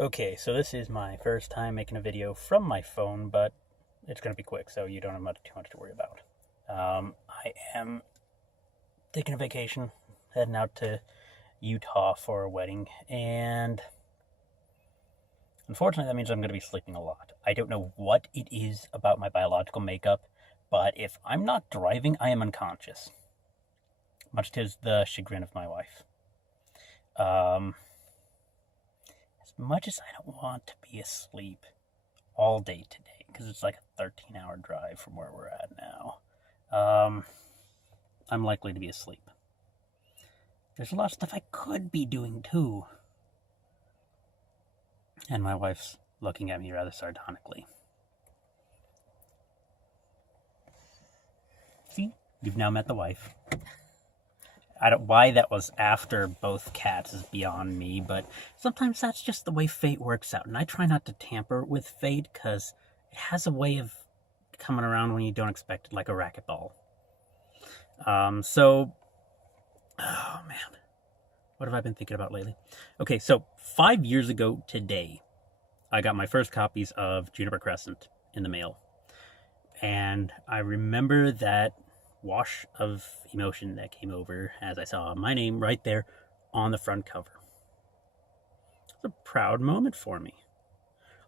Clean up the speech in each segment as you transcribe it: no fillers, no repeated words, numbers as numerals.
Okay, so this is my first time making a video from my phone, but it's going to be quick, so you don't have too much to worry about. I am taking a vacation, heading out to Utah for a wedding, and unfortunately that means I'm going to be sleeping a lot. I don't know what it is about my biological makeup, but if I'm not driving, I am unconscious, much to the chagrin of my wife. As much as I don't want to be asleep all day today, because it's like a 13-hour drive from where we're at now, I'm likely to be asleep. There's a lot of stuff I could be doing too. And my wife's looking at me rather sardonically. See? You've now met the wife. Why that was after both cats is beyond me, but sometimes that's just the way fate works out. And I try not to tamper with fate because it has a way of coming around when you don't expect it, like a racquetball. Oh man, what have I been thinking about lately? Okay, so 5 years ago today, I got my first copies of Juniper Crescent in the mail. And I remember that wash of emotion that came over as I saw my name right there on the front cover. It's a proud moment for me.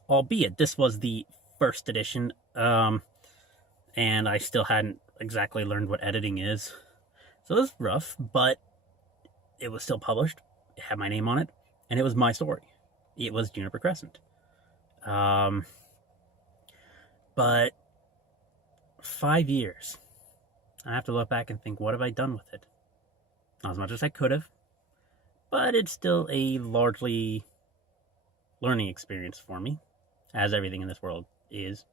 Albeit this was the first edition, and I still hadn't exactly learned what editing is. So it was rough, but it was still published. It had my name on it, and it was my story. It was Juniper Crescent. But 5 years. I have to look back and think, what have I done with it? Not as much as I could have, but it's still a largely learning experience for me, as everything in this world is.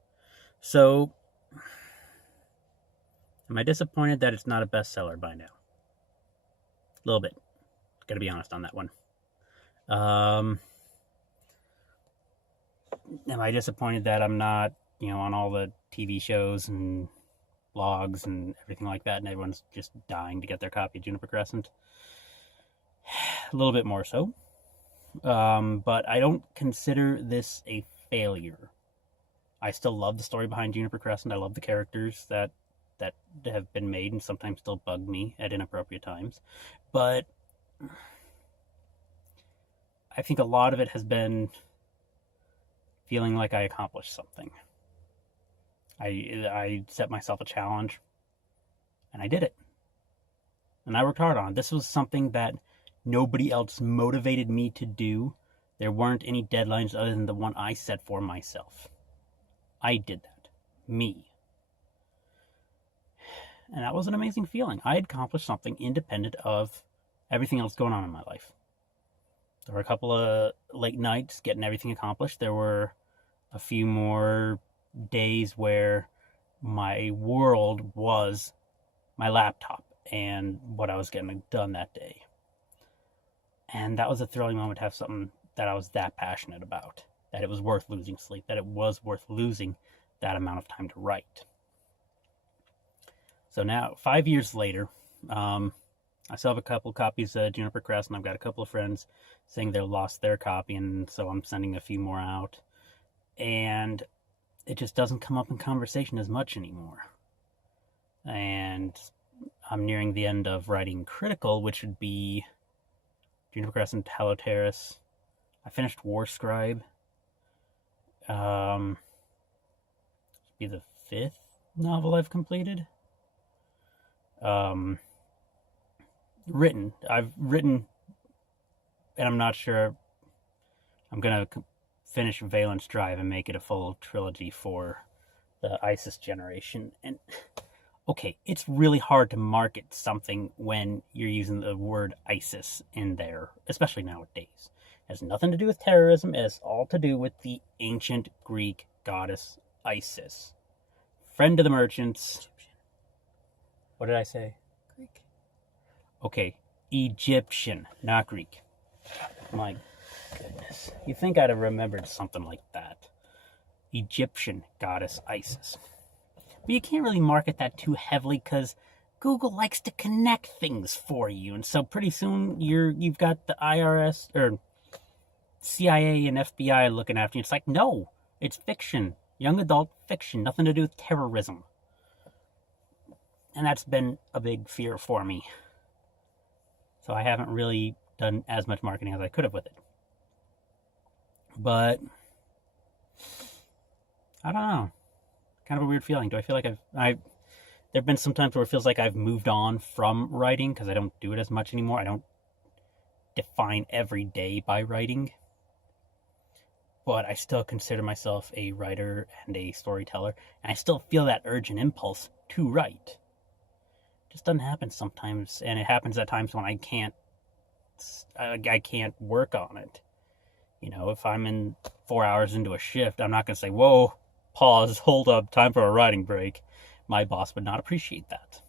So, am I disappointed that it's not a bestseller by now? A little bit. Gotta be honest on that one. Am I disappointed that I'm not, on all the TV shows and blogs and everything like that, and everyone's just dying to get their copy of Juniper Crescent? A little bit more so. But I don't consider this a failure. I still love the story behind Juniper Crescent. I love the characters that have been made and sometimes still bug me at inappropriate times. But I think a lot of it has been feeling like I accomplished something. I set myself a challenge, and I did it. And I worked hard on it. This was something that nobody else motivated me to do. There weren't any deadlines other than the one I set for myself. I did that. Me. And that was an amazing feeling. I had accomplished something independent of everything else going on in my life. There were a couple of late nights getting everything accomplished. There were a few more days where my world was my laptop and what I was getting done that day. And that was a thrilling moment to have something that I was that passionate about, that it was worth losing sleep, that it was worth losing that amount of time to write. So now, 5 years later, I still have a couple copies of Juniper Crescent. I've got a couple of friends saying they lost their copy, and so I'm sending a few more out. And it just doesn't come up in conversation as much anymore. And I'm nearing the end of writing Critical, which would be Juniper Crescent, Hello Terrace. I finished War Scribe. This be the 5th novel I've completed. I've written, and I'm not sure I'm going to finish Valence Drive and make it a full trilogy for the ISIS generation. And okay, it's really hard to market something when you're using the word ISIS in there, especially nowadays. It has nothing to do with terrorism. It has all to do with the ancient Greek goddess Isis. Friend of the merchants. What did I say? Greek. Okay, Egyptian, not Greek. My goodness. You think I'd have remembered something like that. Egyptian goddess Isis. But you can't really market that too heavily because Google likes to connect things for you. And so pretty soon you've got the IRS or CIA and FBI looking after you. It's like, no, it's fiction. Young adult fiction. Nothing to do with terrorism. And that's been a big fear for me. So I haven't really done as much marketing as I could have with it. But I don't know. Kind of a weird feeling. Do I feel like there have been some times where it feels like I've moved on from writing because I don't do it as much anymore. I don't define every day by writing. But I still consider myself a writer and a storyteller. And I still feel that urge and impulse to write. It just doesn't happen sometimes. And it happens at times when I can't work on it. You know, if I'm in 4 hours into a shift, I'm not going to say, whoa, pause, hold up, time for a writing break. My boss would not appreciate that.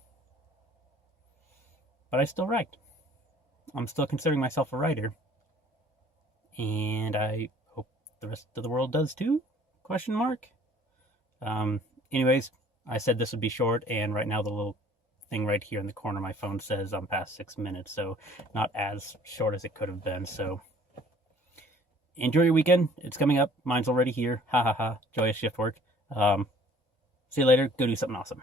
But I still write. I'm still considering myself a writer. And I hope the rest of the world does too? ? Anyways, I said this would be short, and right now the little thing right here in the corner of my phone says I'm past 6 minutes, so not as short as it could have been. So enjoy your weekend. It's coming up. Mine's already here. Ha ha ha. Joyous shift work. See you later. Go do something awesome.